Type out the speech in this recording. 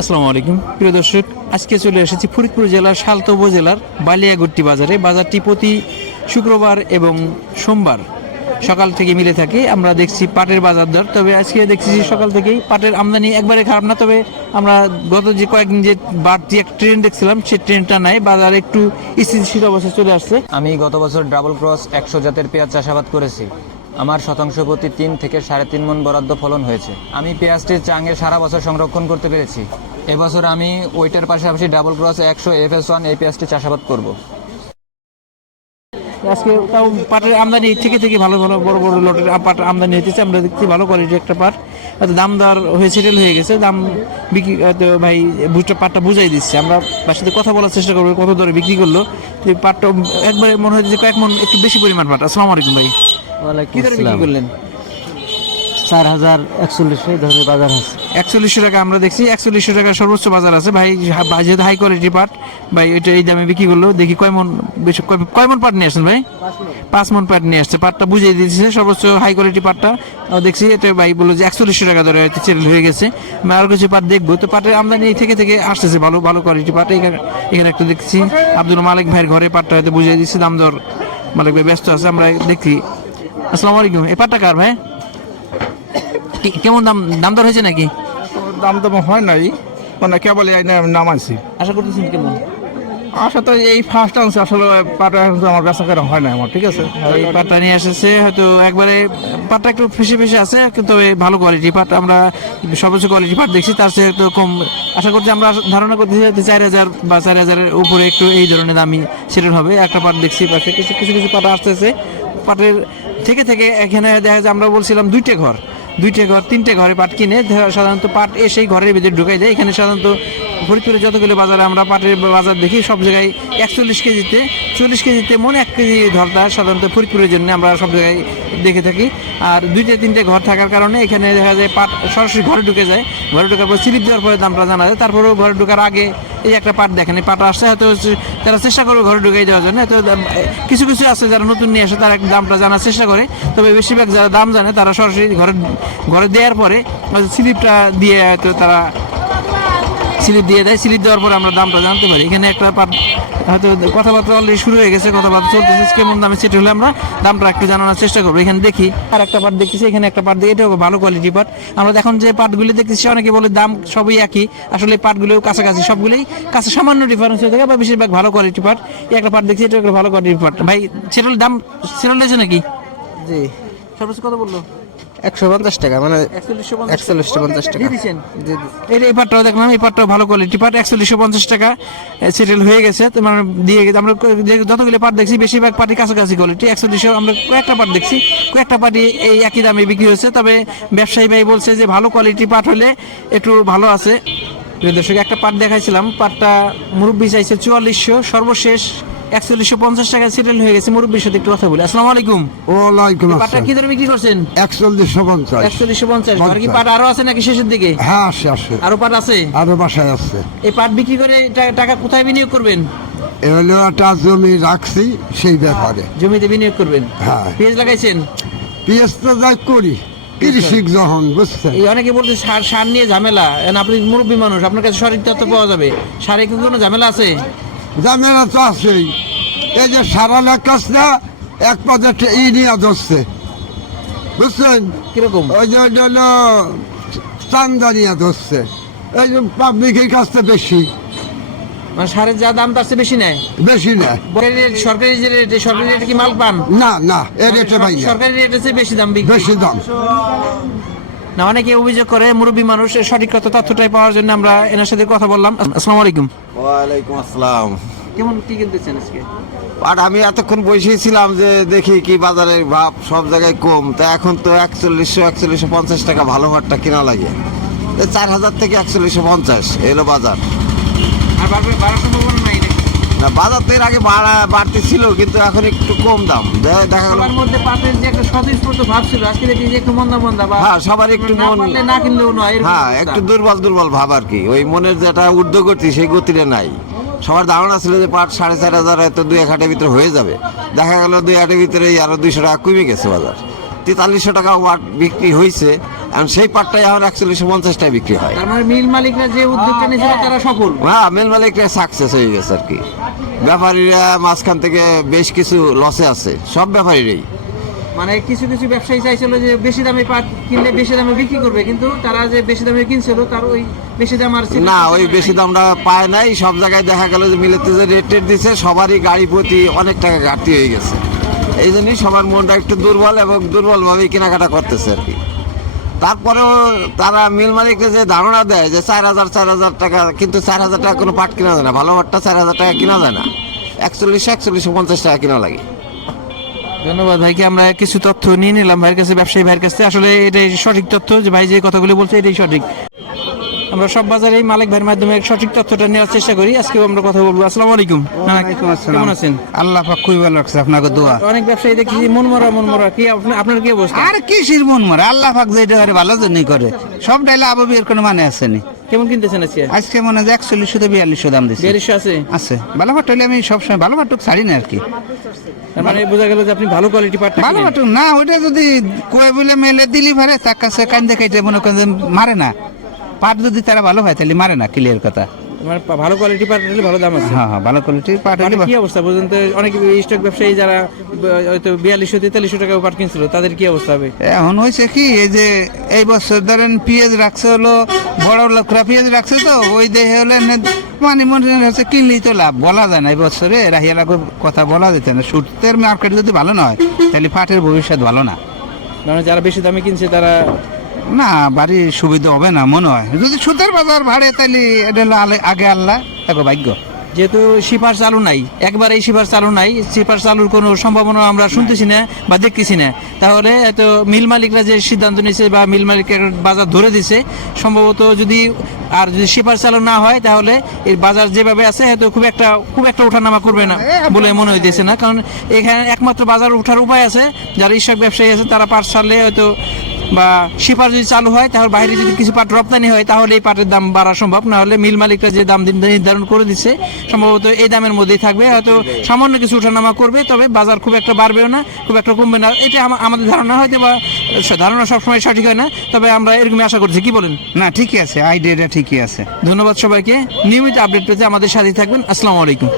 আসসালামু আলাইকুম। প্রিয় দর্শক, আজকে চলে এসেছি ফরিদপুর জেলার সালতা উপজেলার বালিয়াগুট্টি বাজারে। বাজারটি প্রতি শুক্রবার এবং সোমবার সকাল থেকে মিলে থাকে। আমরা দেখছি পাটের বাজার দর, তবে আজকে দেখছি সকাল থেকেই পাটের আমদানি একবারে খারাপ না, তবে আমরা গত যে কয়েকদিন যে বাড়তি এক ট্রেন দেখছিলাম, সেই ট্রেনটা নাই। বাজার একটু স্থিতিশীল অবস্থায় চলে আসছে। আমি গত বছর ডাবল ক্রস একশো জাতের পেঁয়াজ চাষাবাদ করেছি। আমার শতাংশ প্রতি তিন থেকে সাড়ে তিন মন বরাদ্দ ফলন হয়েছে। আমি পেঁয়াজটি চাঙে সারা বছর সংরক্ষণ করতে পেরেছি। এবছর আমি ওইটার পাশাপাশি ডাবল ক্রস একশো এফ এস ওয়ান এই পেঁয়াজটি চাষাবাদ করব। আজকে তাও পাটের আমদানি থেকে থেকে ভালো ভালো বড় বড় লটের পাট আমদানি হইতেছে। আমরা দেখছি ভালো কোয়ালিটি একটা পাট। হয়তো দাম দর হয়ে সেটেল হয়ে গেছে। দাম বিক্রি ভাই বুঝটা পাটটা বুঝাই দিচ্ছে। আমরা তার সাথে কথা বলার চেষ্টা করব কত দরে বিক্রি করল। পাটটা একবারে মনে হয় যে কয়েক মন একটু বেশি পরিমাণ পাট। আসসালামু আলাইকুম ভাই। কি দরে বিক্রি করলেন? চার হাজার একচল্লিশ এই ধরনের বাজার আছে। একচল্লিশশো টাকা আমরা দেখছি একচল্লিশশো টাকা সর্বোচ্চ বাজার আছে। ভাই যেহেতু হাই কোয়ালিটি পাট ভাই ওইটা এই দামে বিক্রি করল। দেখি কয় মন বেশি কয়- মন পাট নিয়ে আসছেন ভাই? পাঁচ মন পাট নিয়ে আসছে। পাটটা বুঝিয়ে দিয়েছে সর্বোচ্চ হাই কোয়ালিটি পাটটা দেখছি এটা ভাই বলল যে একচল্লিশশো টাকা ধরে হয়তো হয়ে গেছে। আমি আরও কিছু পাট দেখব। তো পাটের আমদানি এই থেকে থেকে আসতেছে ভালো ভালো কোয়ালিটি পাট এখানে এখানে একটা দেখছি আব্দুল মালিক ভাইয়ের ঘরে পাটটা হয়তো বুঝিয়ে দিচ্ছে। দাম দর মালিক ভাই ব্যস্ত আছে আমরা দেখি। আসসালামু আলাইকুম। এই পাটটা কার ভাই? কেমন দাম দাম দর হয়েছে নাকি? দাম তো হয় নাই। মানে কেবল নামাইছি আশা করতেছেন কেমন? আশা তো এই ফার্স্ট আনছে আসলে পাটা আমার বেচা কেনা হয় না আমার ঠিক আছে? এই পাটটা নিয়ে এসেছে হয়তো একবারে পাটটা একটু ফেসে ফেসে আছে কিন্তু ভালো কোয়ালিটি পাট আমরা সর্বোচ্চ কোয়ালিটি পাট দেখছি তার চেয়ে একটু কম। আশা করছি আমরা ধারণা করতেছি হয়তো চার হাজার বা চার হাজারের উপরে একটু এই ধরনের দামি সেটেল হবে। একটা পাট দেখছি পাশে কিছু কিছু কিছু পাট আসতেছে। পাটের থেকে থেকে এখানে দেখা যায়, আমরা বলছিলাম দুইটা ঘর, দুইটে ঘর, তিনটে ঘরে পাট কিনে সাধারণত পাট এসেই ঘরের ভিতরে ঢুকাই দেয়। এখানে সাধারণত ফরিদপুরে যতগুলো বাজারে আমরা পাটের বাজার দেখি, সব জায়গায় একচল্লিশ কেজিতে, চল্লিশ কেজিতে মনে এক কেজি ধরতা সাধারণত ফরিদপুরের জন্য আমরা সব জায়গায় দেখে থাকি। আর দুইটা তিনটে ঘর থাকার কারণে এখানে দেখা যায় পাট সরাসরি ঘরে ঢুকে যায়। ঘরে ঢোকার পর স্লিপ দেওয়ার পরে দামটা জানা যায়। তারপরেও ঘরে ঢোকার আগে এই একটা পাট দেখেন পাট আসছে, হয়তো তারা চেষ্টা করবে ঘরে ঢুকাই দেওয়ার জন্য। তো দাম- কিছু কিছু আছে যারা নতুন নিয়ে আসে, তারা দামটা জানার চেষ্টা করে। তবে বেশিরভাগ যারা দাম জানে, তারা সরাসরি ঘরে ঘরে দেওয়ার পরে স্লিপটা দিয়ে হয়তো তারা স্লিপ দিয়ে দেয়, স্লিপ দেওয়ার পরে আমরা দামটা জানতে পারি। এখানে একটা হয়তো কথাবার্তা অলরেডি শুরু হয়ে গেছে, কথাবার্তা চলতেছে, কেমন দামে সেট হলে আমরা দামটা একটু জানানোর চেষ্টা করব। এখানে দেখি, আর একটা পাট দেখতেছি, এখানে একটা পাট দেখি, এটাও ভালো কোয়ালিটি পাট আমরা এখন যে পাটগুলি দেখতেছি, অনেকে বলে দাম সবই একই। আসলে পাটগুলো কাছাকাছি, সবগুলোই কাছে সামান্য ডিফারেন্স হয়ে থাকে, বা বেশিরভাগ ভালো কোয়ালিটি এই একটা পাট দেখছি এটা একটা ভালো কোয়ালিটি পার্ট ভাই সেটার দাম সেটাল দিয়েছে নাকি? জি। সর্বোচ্চ কত বলল? একশো পঞ্চাশ টাকা মানে একচল্লিশশো পঞ্চাশ টাকা। এই এই পাটটাও দেখলাম এই পাটটাও ভালো কোয়ালিটি পাট একচল্লিশশো পঞ্চাশ টাকা সেটেল হয়ে গেছে। তো মানে দিয়ে গেছে। আমরা যতগুলো পাট দেখছি বেশিরভাগ পাটি কাছাকাছি কোয়ালিটি একচল্লিশশো আমরা কয়েকটা পাট দেখছি। কয়েকটা পাটি এই একই দামে বিক্রি হয়েছে। তবে ব্যবসায়ী ভাই বলছে যে ভালো কোয়ালিটি পাট হলে একটু ভালো আছে। প্রিয় দর্শক একটা পাট দেখাইছিলাম। পাটটা মুরব্বি চাইছে চুয়াল্লিশশো সর্বশেষ একচল্লিশশো পঞ্চাশ টাকা সেটেল হয়ে গেছে। মুরব্বির সাথে একটু কথা বলি। আসসালামু আলাইকুম। ওয়ালাইকুম পাটটা কি দরে বিক্রি করছেন? একচল্লিশশো পঞ্চাশ। একচল্লিশশো পঞ্চাশ। আর কি পাট আরও আছে নাকি শেষের দিকে? হ্যাঁ আসে আসে। আরও পাট আছে? আরও বাসায় আসছে এই পাট বিক্রি করে টাকা কোথায় বিনিয়োগ করবেন? হলো একটা জমি রাখছি সেই ব্যাপারে। জমিতে বিনিয়োগ করবেন। হ্যাঁ। পেঁয়াজ লাগাইছেন? পিএস তো যাই করি। কৃষিক যখন বুঝছেন? এই অনেকে বলতে সার সার নিয়ে ঝামেলা। আপনি মুরব্বী মানুষ আপনার কাছে সঠিক তথ্য পাওয়া যাবে। সারে কি কোনো ঝামেলা আছে? জামেরা তো আছেই। এই যে সারা লেখাস না এক পদে ই নিয়ে ধরছে। বুঝছেন? কীরকম? ওই যে চান্দা নিয়ে ধরছে। এই যে পাবলিকের কাছে বেশি। মানে সারের যা দাম তার চেয়ে বেশি নেয়? বেশি না বড় সরকারি যে রেট সরকারি রেটে কি মাল পান? না না এ রেটে ভাই না। সরকারি রেটের চেয়ে বেশি দাম বিক্রি বেশি দাম। না অনেকে অভিযোগ করে মুরব্বী মানুষ সঠিক তথ্য তথ্যটাই পাওয়ার জন্য আমরা এনার সাথে কথা বললাম। আসসালামু আলাইকুম। ওয়ালাইকুম আসসালাম। কেমন কি কিনতেছেন আজকে? আর আমি এতক্ষণ বসেছিলাম যে দেখি কি বাজারের ভাব সব জায়গায় কম। তা এখন তো একচল্লিশশো একচল্লিশশো পঞ্চাশ টাকা ভালো ঘরটা কিনা লাগে। চার হাজার থেকে একচল্লিশশো পঞ্চাশ এলো বাজার। না বাজার তো এর আগে বাড়া বাড়তি ছিল কিন্তু এখন একটু কম দাম। দেখা গেল। মধ্যে পাটের যে একটা স্বতঃস্ফূর্ত ভাব ছিল আজকে দেখি যে একটু মন্দা মন্দা হ্যাঁ সবার একটু মন না কিনলেও নয় হ্যাঁ একটু দুর্বল দুর্বল ভাব আর কি। ওই মনের যেটা ঊর্ধ্ব গতি সেই গতিটা নাই। সবার ধারণা ছিল যে পাট সাড়ে চার হাজার হয়তো দুই এক হাটের ভিতরে হয়ে যাবে। দেখা গেল দুই হাটের ভিতরে আরও দুইশো টাকা কমে গেছে বাজার। তেতাল্লিশশো টাকা ওয়াট বিক্রি হয়েছে কারণ সেই পাটটাই এখন একচল্লিশশো পঞ্চাশ টাকা বিক্রি হয়। তার মানে মিল মালিকরা যে উদ্যোগটা নিয়েছিল তারা সফল। হ্যাঁ মেল মালিকটা সাকসেস হয়ে গেছে আর কি। ব্যাপারীরা মাঝখান থেকে বেশ কিছু লসে আছে সব ব্যাপারীরাই। মানে কিছু কিছু ব্যবসায়ী চাইছিল যে বেশি দামে পাট কিনলে বেশি দামে বিক্রি করবে কিন্তু তারা যে বেশি দামে কিনছিল তার ওই বেশি দাম আর না ওই বেশি দামটা পায় নাই সব জায়গায় দেখা গেল যে মিলেতে যে রেট টেট দিছে সবারই গাড়ি প্রতি অনেক টাকা ঘাটতি হয়ে গেছে। এই জন্যই সবার মনটা একটু দুর্বল এবং দুর্বলভাবেই কেনাকাটা করতেছে আর কি। তারপরেও তারা মিল মালিককে যে ধারণা দেয় যে চার হাজার চার হাজার টাকা, কিন্তু চার হাজার টাকা কোনো পাট কেনা যায় না। ভালো পাটটা চার হাজার টাকা কেনা যায় না। একচল্লিশশো একচল্লিশশো পঞ্চাশ টাকা কেনা লাগে। ধন্যবাদ ভাইকে, আমরা কিছু তথ্য নিয়ে নিলাম। ভাইয়ের কাছে, ব্যবসায়ী ভাইয়ের কাছে। আসলে এটাই সঠিক তথ্য যে ভাই যে কথাগুলি বলছে, এটাই সঠিক। আমরা সব বাজারেই মালিক ভাইয়ের মাধ্যমে সঠিক তথ্যটা নেওয়ার চেষ্টা করি। আজকে আমরা কথা বলব। আসসালামু আলাইকুম। কেমন আছেন? আল্লাহ পাক খুবই ভালো রাখছে আপনাকে দোয়া। অনেক ব্যবসায়ী দেখছি মন মরা মন মরা। কি আপনার কি অবস্থা? আর কিসির মন মারে? আল্লাহ পাক যেটা করে ভালো জন্যই করে। সব ডাইলে আবাবির কোনো মানে আসেনি কেমন কিনতেছেন আজকে? আজকে মনে হয় একচল্লিশশো থেকে বিয়াল্লিশশো দাম দিচ্ছে বিয়াল্লিশশো আছে? আছে। ভালো পাট হইলে আমি সবসময় ভালো পাটুক ছাড়ি না আর কি। মানে বোঝা গেল যে আপনি ভালো কোয়ালিটি পাট ভালো পাটুক না ওইটা যদি কয়ে বলে মেলে দিলি পারে তার কাছে কান্দে খাইতে মনে করেন মারে না। পাট যদি তারা ভালো হয় তাহলে মারে না ক্লিয়ার কথা। মানে ভালো কোয়ালিটি পাট হলে ভালো দাম আছে। হ্যাঁ হ্যাঁ ভালো কোয়ালিটির পাট মানে হইলে কি অবস্থা বুঝলেন তো অনেক স্টক ব্যবসায়ী যারা হয়তো বিয়াল্লিশশো তেতাল্লিশশো টাকা পাট কিনছিল তাদের কি অবস্থা হবে? এখন হয়েছে কি এই যে এই বছর ধরেন পেঁয়াজ রাখছে হলো বড় লোকরা পেঁয়াজ রাখছে তো ওই দেহে হলে মানে মনে হচ্ছে কিনলেই তো লাভ। বলা যায় না এই বছরে রাহিয়া লাগো কথা বলা যেত না। সুতের মার্কেট যদি ভালো না হয় তাহলে পাটের ভবিষ্যৎ ভালো না। মানে যারা বেশি দামে কিনছে তারা না বাড়ির সুবিধা হবে না মনে হয়। যদি সুতের বাজার ভাড়ে তাহলে এটা আগে আল্লাহ দেখো ভাগ্য। যেহেতু শিপার চালু নাই একবার এই শিপার চালু নাই শিপার চালুর কোনো সম্ভাবনা আমরা শুনতেছি না বা দেখতেছি না। তাহলে এত মিল মালিকরা যে সিদ্ধান্ত নিয়েছে বা মিল মালিকের বাজার ধরে দিছে সম্ভবত যদি আর যদি শিপার চালু না হয় তাহলে এই বাজার যেভাবে আছে হয়তো খুব একটা খুব একটা ওঠানামা করবে না বলে মনে হইতেছে না। কারণ এখানে একমাত্র বাজার ওঠার উপায় আছে যারা ঈশ্বর ব্যবসায়ী আছে তারা পাট ছাড়লে হয়তো বা শিপার যদি চালু হয় তাহলে বাইরে যদি কিছু পাট রপ্তানি হয় তাহলে এই পাটের দাম বাড়া সম্ভব। না হলে মিল মালিকরা যে দাম নির্ধারণ করে দিচ্ছে সম্ভবত এই দামের মধ্যেই থাকবে। হয়তো সামান্য কিছু ওঠানামা করবে তবে বাজার খুব একটা বাড়বেও না খুব একটা কমবে না। এটা আমাদের ধারণা হয়তো বা ধারণা সবসময় সঠিক হয় না তবে আমরা এরকমই আশা করছি। কি বলেন? না ঠিকই আছে। আইডিয়াটা ঠিকই আছে। ধন্যবাদ সবাইকে। নিয়মিত আপডেট পেতে আমাদের সাথে থাকবেন। আসসালামু আলাইকুম।